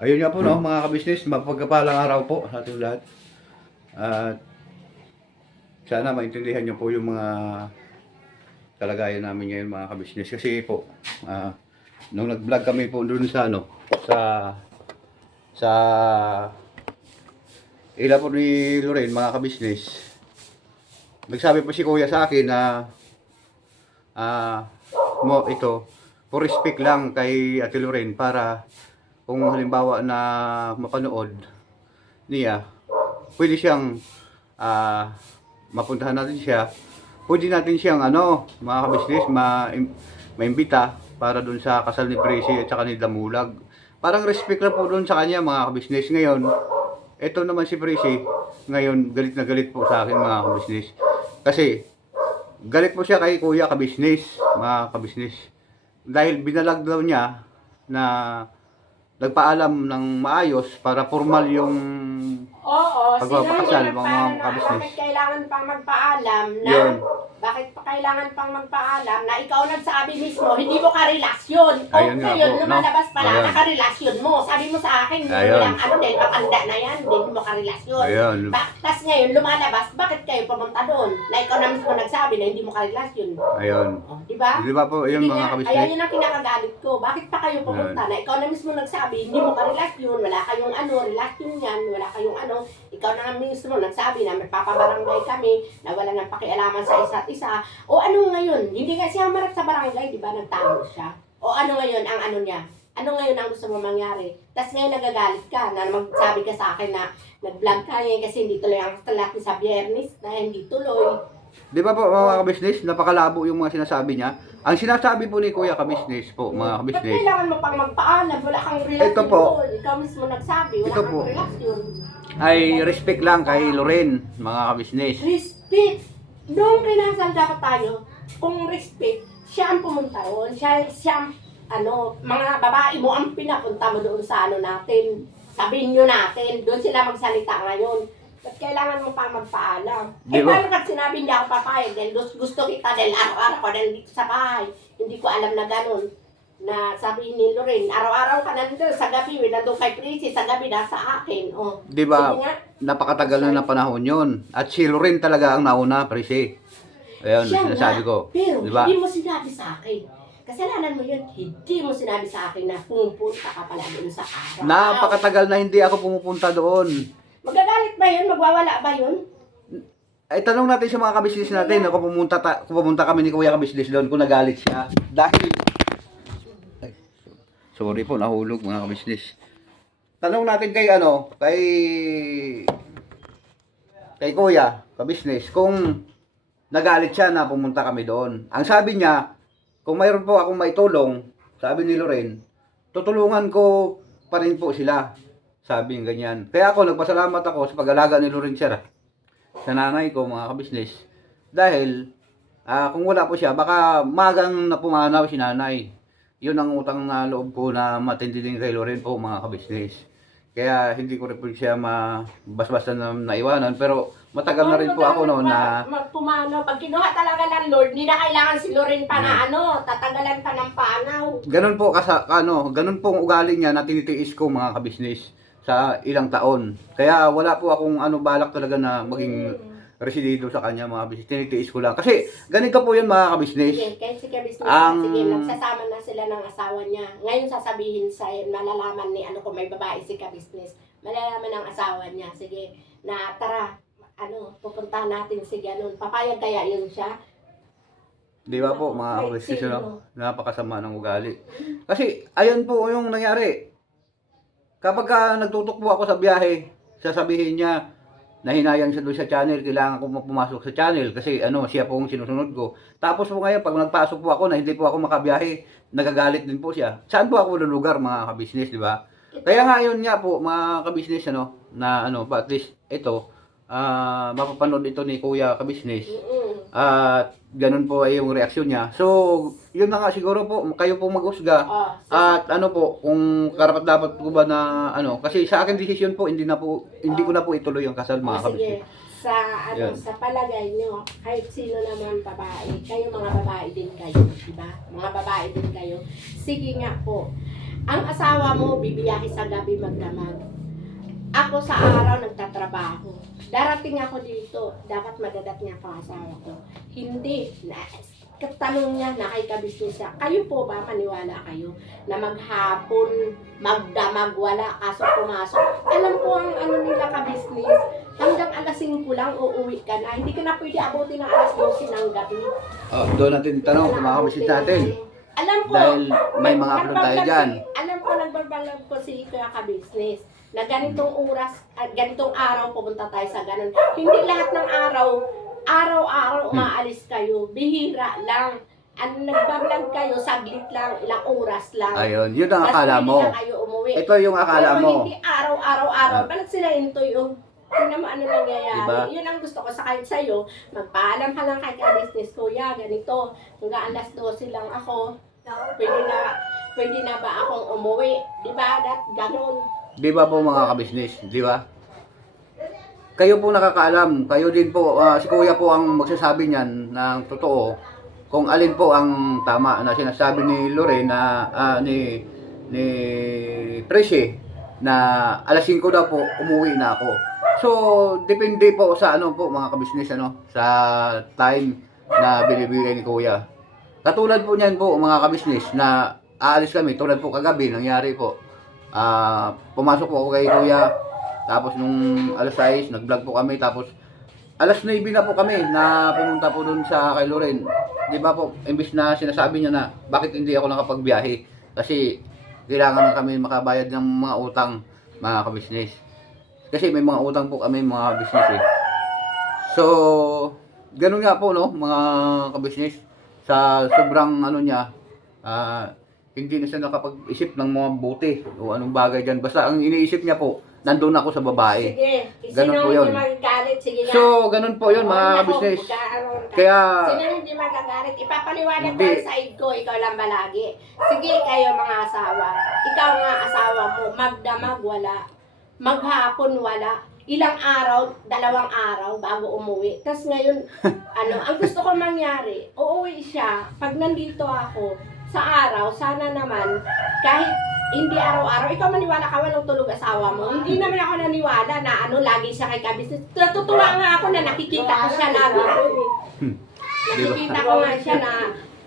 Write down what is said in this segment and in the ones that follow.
Ayun nga po no, mga kabisnes, mapagkapalang araw po sa ating lahat. At sana maintindihan niyo po yung mga kalagayan namin ngayon mga kabisnes. Kasi po, nung nag-vlog kami po doon sa sa ila po ni Lorraine mga kabisnes, nagsabi po si Kuya sa akin na ito, for respect lang kay Ate Lorraine para kung halimbawa na mapanood niya, pwede siyang mapuntahan natin siya. Pwede natin siyang mga kabisnes, maimbita para dun sa kasal ni Presi at saka ni Damulag. Parang respect lang po dun sa kanya mga kabisnes. Ngayon, ito naman si Presi, ngayon galit na galit po sa akin mga kabisnes. Kasi, galit po siya kay Kuya kabisnes, mga kabisnes. Dahil binalag daw niya na nagpaalam ng maayos para formal yung Oo, pagpapakasal, sino mga yung kabisnes. bakit kailangan pang magpaalam na, Yun. bakit pa kailangan pang magpaalam na ikaw nagsabi mismo, hindi mo karelasyon. O Ayun nga ngayon, po, no? lumalabas pala Ayun. na karelasyon mo. Sabi mo sa akin, Ayun. walang dahil matanda na yan, hindi mo karelasyon. Ayun. Tapos ngayon, lumalabas, bakit kayo pumunta doon? Na ikaw na mismo nagsabi na hindi mo karelasyon. Ayun. O, di ba? Di ba po, ayun Hindi mga nga, kabisnes. ayan yun ang kinakagalit ko. Bakit pa kayo pumunta na ikaw na mismo nagsabi, hindi mo karelasyon, wala kayong relasyon yan, wala kayong ikaw na nga mismo nagsabi na magpapabarangay kami, na wala nang pakialaman sa isa't isa. O ano ngayon? Hindi kasi humarap sa barangay, di ba? Nagtango siya. O ano ngayon ang niya? Ano ngayon ang gusto mo mangyari? Tapos ngayon nagagalit ka na magsabi ka sa akin na nag-vlog ka ngayon kasi hindi tuloy ang talaki sa Biyernes, na hindi tuloy. Di ba po mga kabisnes, napakalabo yung mga sinasabi niya. Ang sinasabi po ni Kuya kabisnes po, mga Ba't kabisnes. kailangan mo pang magpaalam? Wala kang relasyon Ito po. doon. Ikaw mismo nagsabi, wala Ito kang po. relasyon. Ay respect lang kay Lorraine, mga kabisnes. Respect. Noong kinasal dapat tayo, kung respect, siya ang pumunta roon. Siya ang, mga babae mo ang pinapunta mo doon sa natin. Sa binyo natin. Doon sila magsalita ngayon. At kailangan mo pang magpaalam. Di Eh, ba? paano ka sinabi hindi ako papayag? Dahil gusto kita dahil araw-araw ko dahil dito sa bahay. Hindi ko alam na ganun. Na sabi ni Lorraine, araw-araw ka nandun sa gabi, nandun kay Prissy, sa gabi nasa akin. Oh. Di ba? Sige nga. Napakatagal na panahon yon. At si Lorraine talaga ang nauna, Presi. Ayun, Siya sinasabi nga, ko. pero Di ba? hindi mo sinabi sa akin. Kasalanan mo yun, hindi mo sinabi sa akin na pumunta ka pala doon sa araw. Napakatagal na hindi ako pumupunta doon. Magagalit ba yun? Magwawala ba yun? Ay tanong natin sa mga kabisnes natin kung pumunta kami ni Kuya kabisnes doon kung nagalit siya. Dahil sorry po, nahulog mga kabisnes. Tanong natin kay Kuya kabisnes kung nagalit siya na pumunta kami doon. Ang sabi niya, kung mayroon po akong maitulong, sabi ni Lorraine, tutulungan ko pa rin po sila. Sabi ng ganyan. Kaya ako, nagpasalamat ako sa pag-alaga ni Lorraine Sir sa nanay ko, mga kabisnes. Dahil, kung wala po siya, baka magang napumanaw si nanay. Yun ang utang na loob ko na matindi din kay Lorraine po, mga kabisnes. Kaya hindi ko rin po siya basta na naiwanan. Pero matagal na rin po ako noon na Magpumanaw. Pag kinuha talaga ng Lord, hindi na kailangan si Lorraine pa na tatagalan pa ng panaw. ganun po ganun pong ugali niya na tinitiis ko mga kabisnes sa ilang taon. Kaya wala po akong balak talaga na maging residido sa kanya mga kabisnes. Tinitiis ko lang. Kasi ganito po yun mga kabisnes. Sige, kahit si Kabisnes, Ang- sige, nagsasama na sila ng asawa niya. Ngayon sasabihin sa'yo, malalaman ni kung may babae si Kabisnes. Malalaman ng asawa niya. Sige, na tara, pupuntahan natin si ganun. Papayag kaya yun siya? Di ba po mga Kahit kabisnes, sino. napakasama ng ugali. Kasi ayun po yung nangyari. Kapag nagtutok po ako sa biyahe, sasabihin niya, nahinayang siya doon sa channel, kailangan ko pumasok sa channel kasi siya po ang sinusunod ko. Tapos po ngayon, pag nagpasok po ako na hindi po ako makabiyahe, nagagalit din po siya. Saan po ako lulugar mga kabisnes, di ba? Kaya nga yun nga po mga kabisnes, na at least ito, mapapanood ito ni Kuya kabisnes. At ganun po ay yung reaksyon niya. So, yun na nga siguro po, kayo po mag-usga. At kung karapat dapat po ba na kasi sa akin decision po, hindi ko na po ituloy ang kasal mga Sige, kabisnes. sa sa palagay nyo, kahit sino naman babae, kayo mga babae din kayo, di ba? Mga babae din kayo. Sige nga po. Ang asawa mo bibiyahe sa gabi magdamag. Ako sa araw nagtatrabaho. Darating ako dito, dapat madadating ako ang asawa ko. Hindi. Katanong niya na kay kabisnes siya, kayo po ba, maniwala kayo, na maghapon, magdamag, wala, kaso pumasok. Alam ko ang ano nila kabisnes, hanggang alas 5 lang uuwi ka na. Hindi ka na pwede abutin ng alas 12 ng gabi. Oh, doon natin tanong sa mga kabisnes natin. Alam ko, Dahil may mga upload tayo dyan. Alam ko, nagbabalag ko si Kuya Kabisnes na ganitong oras at ganitong araw pupunta tayo sa ganun. Hindi lahat ng araw-araw umaalis kayo. Bihira lang. Ano, nagbablog kayo, saglit lang, ilang oras lang. Ayun, yun ang Tas akala pwede mo. na kayo umuwi. Ito yung akala Pero mo. hindi araw-araw. Balat sila intoy yung tingnan mo ano nangyayari. Diba? Yun ang gusto ko sa kahit sa'yo. Magpaalam ka lang kay Kabisnes, Kuya, ganito. Hanggang alas 12 lang ako. Pwede na ba akong umuwi? Di ba? Ganun. Di ba po mga kabisnes? Di ba? Kayo po nakakaalam. Kayo din po, si Kuya po ang magsasabi niyan ng totoo. Kung alin po ang tama na sinasabi ni Lorraine na ni Presi na alas 5 daw po umuwi na ako. So, depende po sa ano po mga kabisnes sa time na binibigay ni Kuya. Katulad po niyan po mga kabisnes na aalis kami, tulad po kagabi nangyari po. Pumasok po ako kay Kuya, tapos nung alas 6 nag-vlog po kami, tapos alas 9 na po kami na pumunta po dun sa kay Loren. Di ba po, imbis na sinasabi niya na bakit hindi ako nakapagbiyahe kasi kailangan na kami makabayad ng mga utang mga kabisnes. Kasi may mga utang po kami mga business eh. So, ganun nga po no mga kabisnes. Sa sobrang ano niya, hindi na siya nakapag-isip ng mga buti o anong bagay dyan. Basta ang iniisip niya po, nandun ako sa babae. Sige. Ganun Sino po yun. hindi magagalit? Sige nga. So, ganun po yun mga kabisnes. Kaya, Sino hindi magagalit? Ipapaliwanag ko Hindi. ang side ko, ikaw lang balagi. Sige kayo mga asawa. Ikaw nga asawa mo, magdamag wala. Maghapon wala. Ilang araw, 2 araw bago umuwi. Tapos ngayon, ang gusto ko mangyari, uuwi siya. Pag nandito ako, sa araw, sana naman, kahit hindi araw-araw, ikaw maniwala ka walang tulog asawa mo. Hindi naman ako naniwala na lagi siya kay kabisnes. Natutuwa nga ako na nakikita ko siya lagi. Nakikita ko nga siya na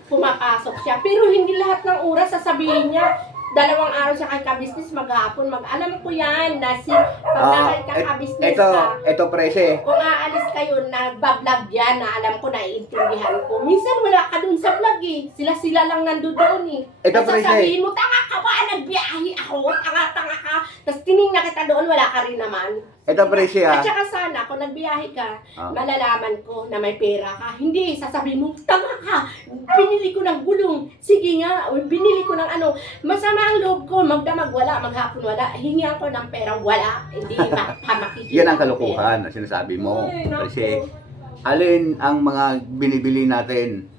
pumapasok siya. Pero hindi lahat ng oras sasabihin niya, 2 araw siya kay kabisnes, maghapon, alam ko yan, na pag kabisnes ka, ito prese. kung aalis kayo, nagbablog yan, na alam ko, naiintindihan ko. Minsan wala ka dun sa vlog eh. Sila lang nandoon eh. Ito, Tapos Prese. sasabihin mo, tanga ka ba? Nagbiyahe ako, tanga ka. Tapos tinignan kita doon, wala ka rin naman. Ito prese At saka sana, kung nagbiyahe ka, malalaman ko na may pera ka. Hindi, sasabihin mo, tanga ka, binili ko ng gulong. Sige nga, binili ko ng masama ang loob ko, magdamag wala, maghapon wala. Hingihan ko ng pera, wala. Hindi makikita. Yan ang kalokohan na sinasabi mo. Ay, naku. Kasi, alin ang mga binibili natin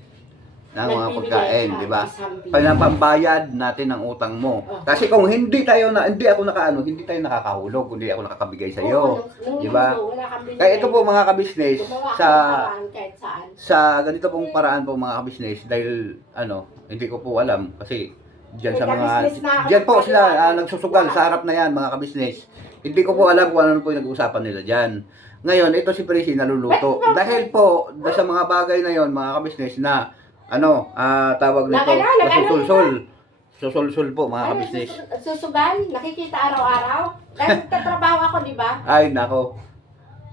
ng mga Nagbibigay pagkain, ka, di ba? isang bilhin. Pinapambayad natin ang utang mo. Oh. Kasi kung hindi ako hindi tayo nakakahulog, hindi ako nakakabigay sa iyo. Nung di ba? mundo, wala kang binigay. Kaya ito po mga kabisnes Gumawa ka sa ng paraan kahit saan. sa ganito pong paraan po mga kabisnes dahil hindi ko po alam kasi diyan May sa mga kabisnes na ako diyan po sila nagpapaliwanag. nagsusugal sa harap na yan mga kabisnes. Hindi ko po alam kung ano po yung nag-uusapan nila diyan. Ngayon, ito si Presi naluluto. Dahil po sa mga bagay na yon mga kabisnes na tawag nito, nasusulsul. Susulsul po mga kabisnes. Susugal? Nakikita araw-araw? Dahil tatrabaho ako, di ba? Ay, nako.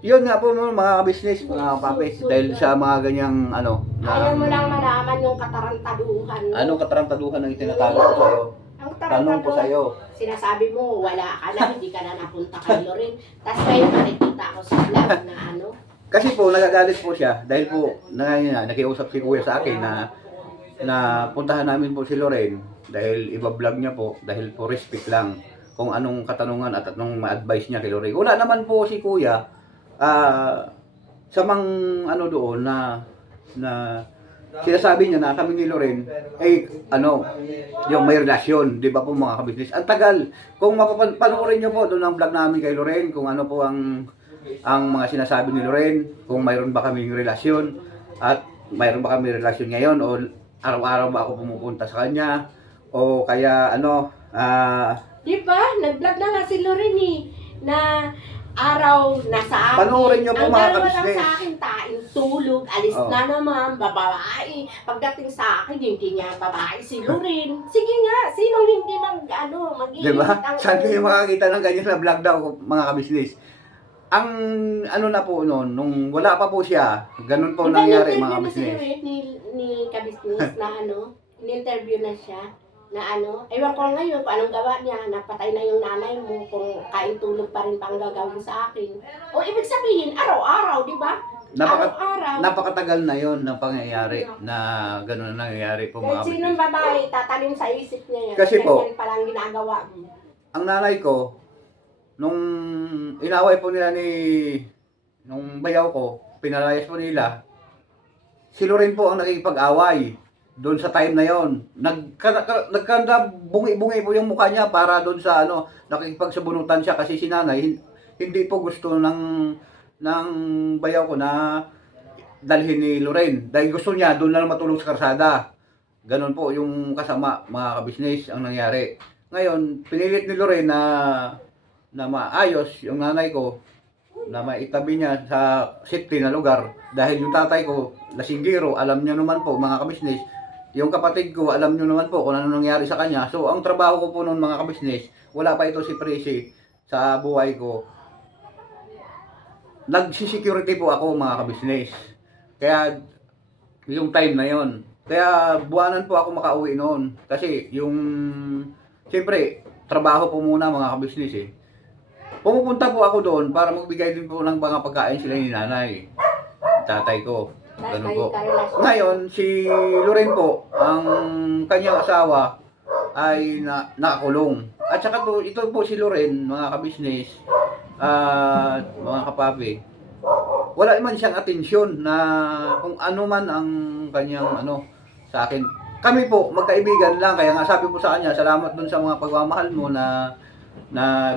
Yun nga po mga kabisnes, mga papis, dahil sa mga ganyang Ayaw mo lang malaman yung katarantaduhan mo. anong katarantaduhan ang itinatalo ko sa'yo? Ang Tanong ko sa'yo. Sinasabi mo, wala ka na, hindi ka na napunta kay Loren. Tapos ngayon nakikita ako sa vlog na Kasi po, nagagalit po siya dahil po, nakiusap si Kuya sa akin na puntahan namin po si Loren dahil iba-vlog niya po, dahil po respect lang kung anong katanungan at anong ma-advise niya kay Loren. Wala naman po si Kuya sa doon na sinasabi niya na kami ni Loren yung may relasyon, di ba po mga kabisnes? Ang tagal. Kung mapapanoorin niyo po doon ang vlog namin kay Loren, kung ano po ang mga sinasabi ni Loren, kung mayroon ba kaming relasyon at mayroon ba kami relasyon ngayon o araw-araw ba ako pumupunta sa kanya o kaya Ah, Di ba? Nag-vlog na nga si Loren eh, na araw na sa akin. Panoorin niyo po, Ang mga dalawa lang kabisnes. sa akin, tain, tulog, alis Oh. na naman, babae. Pagdating sa akin, hindi niya babae si Loren. Sige nga, sinong hindi mag-iinit Di ba? ang Saan kayo ulo? makakita ng ganyan na vlog daw, mga kabisnes? Ang ano na po noon, nung wala pa po siya, ganun po Di ba nangyari, mga in-interview na si kabisnes. Loren ni kabisnes na in-interview na siya na ewan ko ngayon kung anong gawa niya, napatay na yung nanay mo, kung kain tulog pa rin pang gagawin sa akin. O ibig sabihin, araw-araw, di ba? Araw-araw. Napakatagal na yon ng pangyayari na ganun na nangyayari po, mga Kahit sinong kabisnes. babae, tatalim sa isip niya yan. Kasi po, ganyan palang ginagawa mo. Ang nanay ko, nung inaway po nila nung bayaw ko, pinalayas po nila, si Loren po ang nakikipag-away doon sa time na yon. Nagkanda bungi-bungi po yung mukha niya para doon sa nakikipagsabunutan siya kasi si nanay hindi po gusto ng bayaw ko na dalhin ni Loren dahil gusto niya doon lang matulog sa karsada. Ganon po yung kasama, mga kabisnes, ang nangyari. Ngayon, pinilit ni Loren na maayos yung nanay ko na maitabi niya sa safety na lugar dahil yung tatay ko lasinggero, alam niyo naman po, mga kabisnes, yung kapatid ko alam niyo naman po kung ano nangyari sa kanya. So ang trabaho ko po noon, mga kabisnes, wala pa ito si Presi sa buhay ko, nagsisecurity po ako, mga kabisnes. Kaya yung time na yon, kaya buwanan po ako makauwi noon kasi yung siyempre trabaho po muna, mga kabisnes eh. Pumupunta po ako doon para magbigay din po ng mga pagkain sila ni nanay, tatay ko. Dahil Ganun kayo po. karelasyon. Ngayon, si Loren po, ang kanyang asawa ay nakakulong. At saka po, ito po si Loren, mga kabisnes, at mga kapapi, wala man siyang atensyon na kung ano man ang kanyang sa akin. Kami po, magkaibigan lang, kaya nga sabi po sa kanya, salamat dun sa mga pagmamahal mo na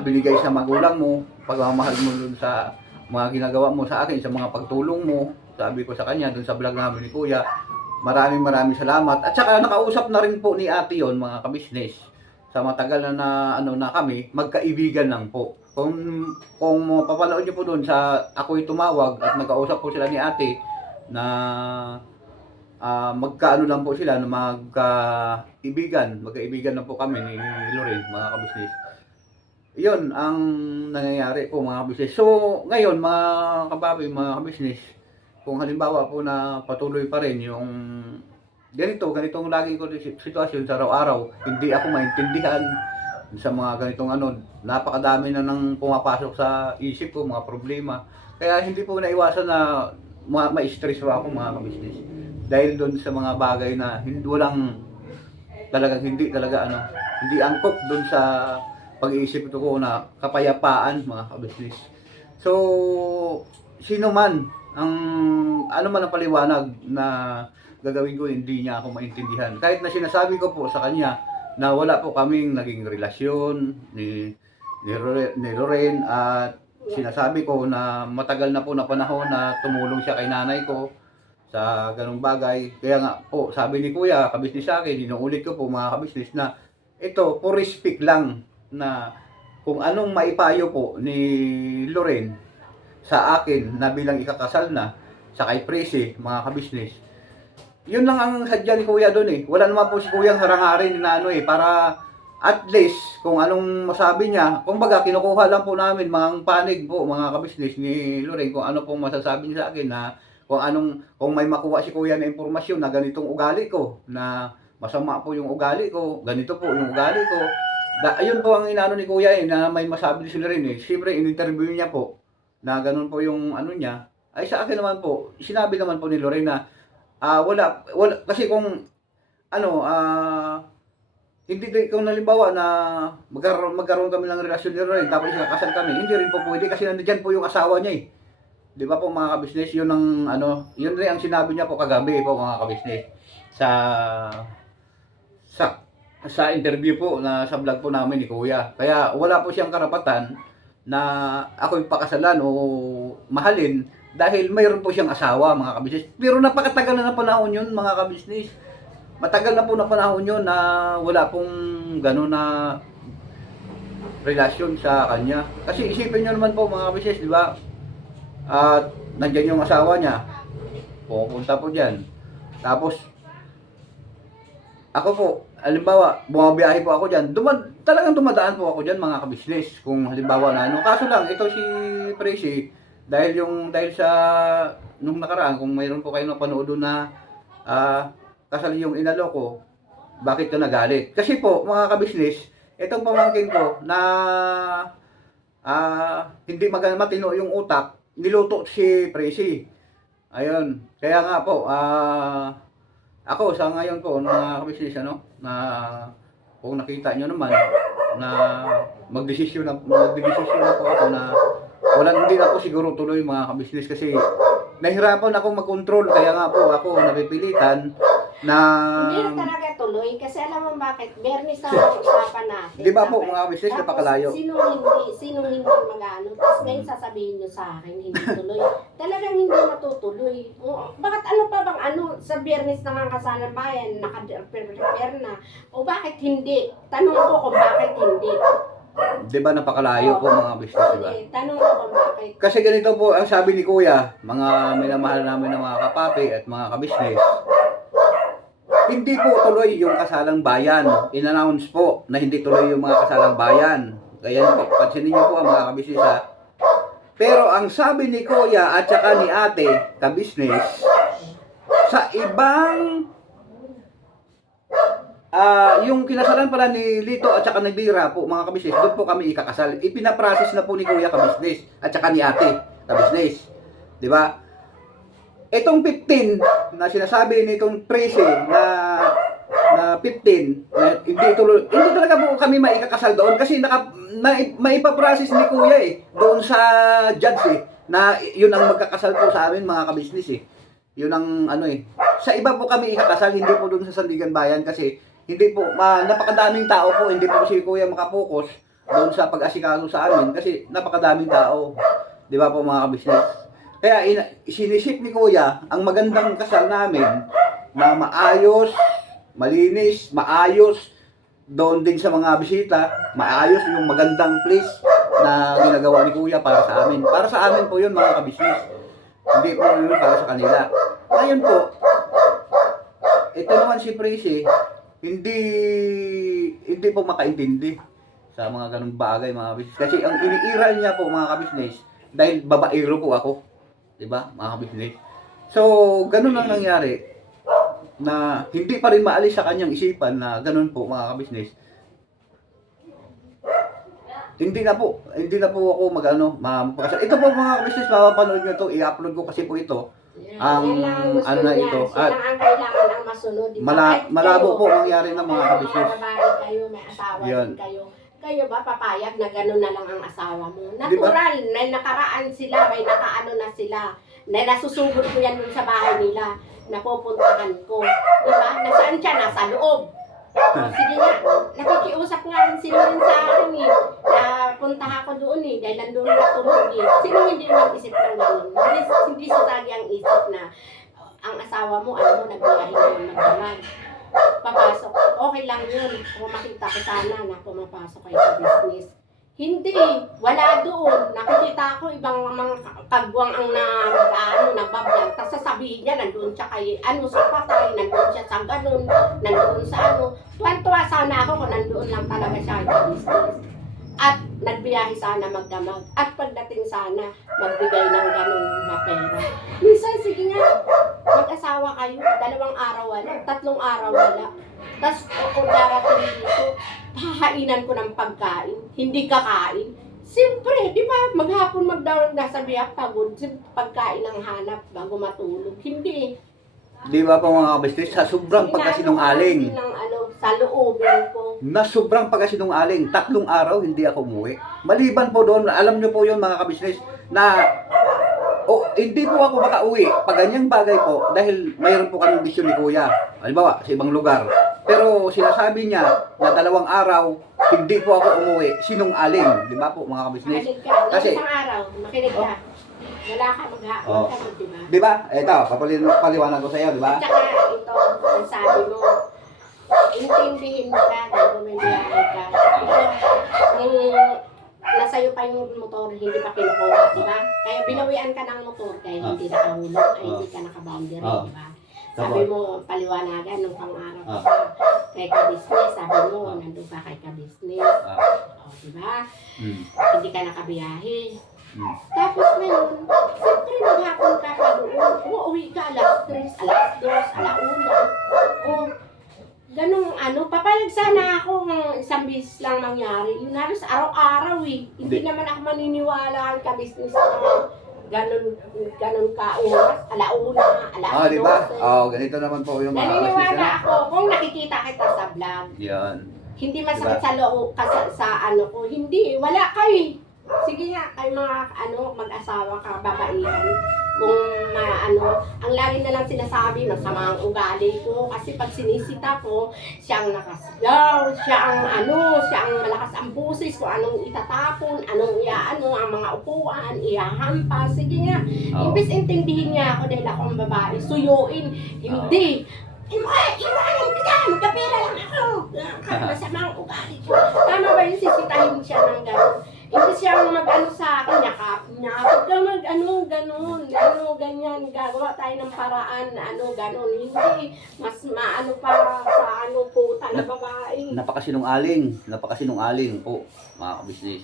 binigay sa magulang mo, pagmamahal mo dun sa mga ginagawa mo sa akin, sa mga pagtulong mo. Sabi ko sa kanya dun sa vlog namin ni Kuya, maraming salamat. At saka nakausap na rin po ni ate yon, mga kabisnes. Sa matagal na kami, magkaibigan lang po. Kung papanood niyo po doon sa ako'y tumawag at nakausap po sila ni ate na magkaano lang po sila na magkaibigan lang po kami ni Loren, mga kabisnes. Yun ang nangyayari po, mga kabisnes. So ngayon, mga kababi, mga kabisnes, kung halimbawa po na patuloy pa rin yung ganitong lagi ko sitwasyon sa araw-araw, hindi ako maintindihan sa mga ganitong napakadami na nang pumapasok sa isip ko, mga problema. Kaya hindi po naiwasan na ma-stress ako, mga kabisnes. Dahil doon sa mga bagay na hindi angkop doon sa pag-iisip ko na kapayapaan, mga kabisnes. So, sino man ano man ang paliwanag na gagawin ko, hindi niya ako maintindihan. Kahit na sinasabi ko po sa kanya na wala po kaming naging relasyon ni Loren, at sinasabi ko na matagal na po na panahon na tumulong siya kay nanay ko sa ganung bagay. Kaya nga po, sabi ni Kuya, kabisnes sa akin, inuulit ko po, mga kabisnes, na ito, for respect lang, na kung anong maipayo po ni Loren sa akin na bilang ikakasal na sa kay Presi, mga kabisnes, yun lang ang sadya ni Kuya doon eh. Wala naman po si Kuyang harangarin na para at least kung anong masabi niya, kumbaga kinukuha lang po namin mga panig po, mga kabisnes, ni Loren, kung ano pong masasabi niya sa akin, na kung may makuha si Kuya na impormasyon na ganitong ugali ko, na masama po yung ugali ko, ganito po yung ugali ko. Ayun po ang inano ni Kuya na may masabi si Loren eh. Siyempre in-interview niya po na ganun po yung niya. Ay sa akin naman po, sinabi naman po ni Loren na wala kasi kung kung halimbawa na magkaroon kami ng relasyon ni Loren tapos ikakasal kami, hindi rin po pwede kasi nandiyan po yung asawa niya eh. 'Di ba po, mga kabisnes, yun ang yun rin ang sinabi niya po kagabi po, mga kabisnes, sa interview po na sa vlog po namin ni Kuya. Kaya wala po siyang karapatan na ako'y pakasalan o mahalin dahil mayroon po siyang asawa, mga kabisnes. Pero napakatagal na panahon yun, mga kabisnes. Matagal na po na panahon yun na wala pong gano'n na relasyon sa kanya. Kasi isipin nyo naman po mga kabisnes, di ba? At nandyan yung asawa niya, pupunta po dyan. Tapos, ako po, halimbawa, bumabiyahe po ako dyan, talagang dumadaan po ako dyan mga kabisnes. Kung halimbawa na ano, kaso lang, ito si Prezi, dahil sa, nung nakaraan, kung mayroon po kayo napanood doon na kasal yung inalo ko, bakit ka nagalit? Kasi po, mga kabisnes, itong pamangkin ko na hindi matino yung utak, niluto si Prezi. Ayun, kaya nga po, ako sa ngayon po, mga kabisnes, ano, na kung nakita nyo naman, na magdesisyon na po ako na hindi na po siguro tuloy mga kabisnes kasi nahirapan ako mag-control, kaya nga po ako napipilitan na... Hindi na talaga tuloy kasi alam mo bakit? Bernis na ang usapan natin. Di ba po Dapat- mga kabisnes, Tapos, napakalayo? Sinong hindi mag-ano. Tapos ngayon sasabihin nyo sa akin, hindi tuloy. Talagang hindi matutuloy. Bakit ano pa bang ano? Sa Biyernes na nga kasalan bayan, naka-prepare na. O bakit hindi? Tanong ko kung bakit hindi. Di ba napakalayo po mga kabisnes, di ba? Okay, tanong ko kung bakit. Kasi ganito po ang sabi ni Kuya, mga minamahal namin ng mga kapapi at mga kabisnes, hindi po tuloy yung kasalang bayan. In-announce po na hindi tuloy yung mga kasalang bayan. Kaya po, pansinin niyo po ang mga kabisnes ha. Pero ang sabi ni Kuya at saka ni Ate, kabisnes, sa ibang yung kinasalan pala ni Lito at saka ni Bira po mga kabisnes, doon po kami ikakasal. Ipinaprocess na po ni Kuya kabisnes at saka ni Ate kabisnes. Di ba? Itong 15 na sinasabi nitong Prezi na 15 na hindi talaga po kami maikakasal doon kasi maipaprocess ni Kuya doon sa judge na yun ang magkakasal po sa amin mga kabisnes Yun ang ano Sa iba po kami ikakasal, hindi po doon sa Sandigan Bayan kasi hindi po, napakadaming tao po, hindi po si Kuya makapokus doon sa pag-asikaso sa amin kasi napakadaming tao. Di ba po mga kabisnes? Kaya sinisip ni Kuya ang magandang kasal namin na maayos, malinis, maayos doon din sa mga bisita, maayos yung magandang place na ginagawa ni Kuya para sa amin. Para sa amin po yun mga kabisnes. Hindi po yun para sa kanila. Ngayon po, ito naman si Prezi, hindi po makaintindi sa mga ganung bagay mga kabisnes. Kasi ang iniiral niya po mga kabisnes, dahil babaero po ako. Diba mga kabisnes? So, ganun ang nangyari na hindi pa rin maalis sa kanyang isipan na ganun po mga kabisnes. Hindi na po ako mapakasal. Ito po mga kabisnes, mapapanood nyo to, i-upload ko kasi po ito. Ang ano na ito. At ang kailangan ang masunod. Malabo po mangyari ng mga kabisnes. Babae kayo, may asawa Yun. din kayo. Kayo ba papayag na gano'n na lang ang asawa mo? Diba? Natural, may nakaraan sila, may nakaano na sila. Na nasusugod ko yan dun sa bahay nila. Napupuntahan ko. Diba? Nasaan siya? Nasa loob. Sige nga, nakikiusap nga rin sila rin sa akin Napuntahan ko doon dahil nandun natulog Sino hindi mag-isip ng gano'n? Hindi sasagi ang isip na ang asawa mo, nagbiyahe na yung magdamag. Papasok. Okay lang yun. Kung makita ko sana na pumapasok kayo sa business. Hindi. Wala doon. Nakikita ko ibang mga kagwang ang nabablang. Tapos sasabihin niya, nandun siya kay, sa patay, nandun siya sa ganun, nandun sa Tuwan-tuwa sana ako kung nandun lang talaga siya sa business. At nagbiyahe sana magdamag. At pagdating sana, magbigay ng ganun na pera. Minsan, sige nga, mag-asawa kayo, 2 araw wala, 3 araw wala. Tapos, kung darating dito, hahainan ko ng pagkain, hindi kakain. Siyempre, di ba, maghapon magdawag nasa biyak pagod, pagkain ang hanap bago matulog. Hindi. Di ba po mga kabisnes, sa sobrang pagkasinungaling. Sa loobin ko. Na sobrang pagkasinungaling, 3 araw hindi ako umuwi. Maliban po doon, alam nyo po yun mga kabisnes, na hindi po ako makauwi pag ganyang bagay po dahil mayroon po kaming bisyon ni Kuya. Halimbawa, sa ibang lugar. Pero sinasabi niya na 2 araw, hindi po ako umuwi. Sinungaling, di ba po mga kabisnes? Makinig ka. Kasi, Isang araw, makinig ka. Wala ka Oh. maghaon ka, di ba? di ba? Ito, paliwanag ko sa iyo, di ba? Tsaka ito, ang sabi mo, Intindihin mo ka, bago may biyahe ka. Ito, nasa'yo pa yung motor, hindi pa kinukuha, di ba? Kaya binawian ka ng motor, kaya hindi nakahulog, ay hindi ka nakaboundary, di ba? Sabi mo, paliwanagan nung pang-araw ka pa. Kay ka-business, sabi mo, nandun ka kay ka-business. O, di ba? Hindi ka nakabiyahe. Tapos ngayon, siyempre maghapon ka pa doon. Uuwi ka alas 3, alas 2, alas 1. O, ganun papayag sana ako ng isang beses lang mangyari. Yun halos araw-araw eh. Hindi naman ako maniniwala ang ka-business na ganun ka oras, alauna, alas 12. Di ba? Ganito naman po yung mga Naniniwala ako kung nakikita kita sa vlog. Yan. Hindi masakit sa loob sa ko. Hindi, wala kayo. Sige nga, kayo mga mag-asawa ka, babaihan. Kung ang lagi na lang sinasabi, masama ang ugali ko. Kasi pag sinisita ko, siya ang nakasigaw, siya ang malakas ang busis, kung anong itatapon, anong ang mga upuan, ihahampas. Sige nga, imbis intindihin niya ako dahil ako ang babae, suyuin. Hindi. Iwanan kita, magkapira lang ako. Masama ang ugali ko. Tama ba yung sisitahin siya ng gano'n? Hindi siya sa akin, yakap niya. Huwag ka ganyan, gagawa tayo ng paraan, ganon. Hindi, mas pa sa puta na babae. Napakasinungaling po, mga kabisnes.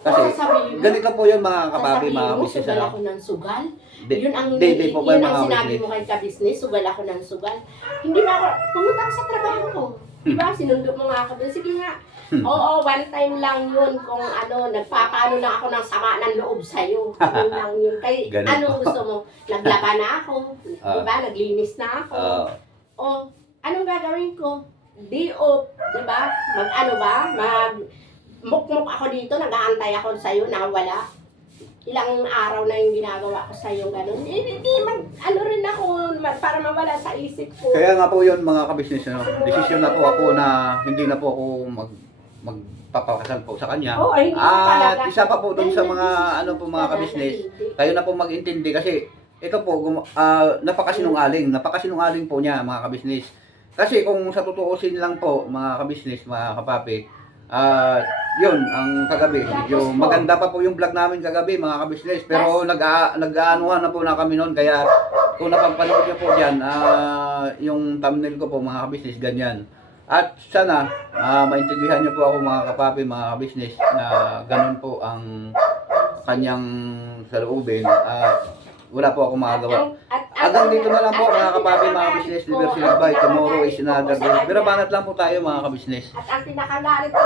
Kasi, ganito po yun mga kapapi, mga kabisnes. Sugal ako ng sugal? Yun ang po ba yun yung ang mga sinabi mo kay ka-business, sugal ako ng sugal. Hindi ba ako, pumunta ako sa trabaho ko. Diba? Sinundo mo nga ako doon. Sige nga. Oo, one time lang yun kung nagpapaano na ako ng sama ng loob sa'yo. Ganun lang yun. Kaya gusto mo? Naglaba na ako. Diba? Naglinis na ako. Anong gagawin ko? Day off. Diba? Mukmuk ako dito. Nag-aantay ako sa'yo na wala. Ilang araw na yung ginagawa ko sa'yo, gano'n. Hindi, rin ako, para mawala sa isip ko. Kaya nga po yun mga kabisnes, desisyon na po ako na hindi na po ako magpapakasal po sa kanya. Hindi At isa pa po doon sa mga mga kabisnes, kayo na po mag-intindi kasi ito po napakasinungaling po niya mga kabisnes. Kasi kung sa tutuusin lang po mga kabisnes, mga kapapi, yun, ang kagabi. Yung maganda pa po yung vlog namin kagabi, mga kabisnes. Pero nag-aanuhan na po na kami noon. Kaya kung napapanood nyo po dyan, yung thumbnail ko po, mga kabisnes, ganyan. At sana, maintindihan nyo po ako, mga kapapi, mga kabisnes, na ganun po ang kanyang saloobin. Wala po ako magagawa. Hanggang dito na lang po mga kapapi, mga kabisnes, Liber Silabay. Tomorrow is another day. Pero banat lang po tayo mga kabisnes. At ang pinakagalit ko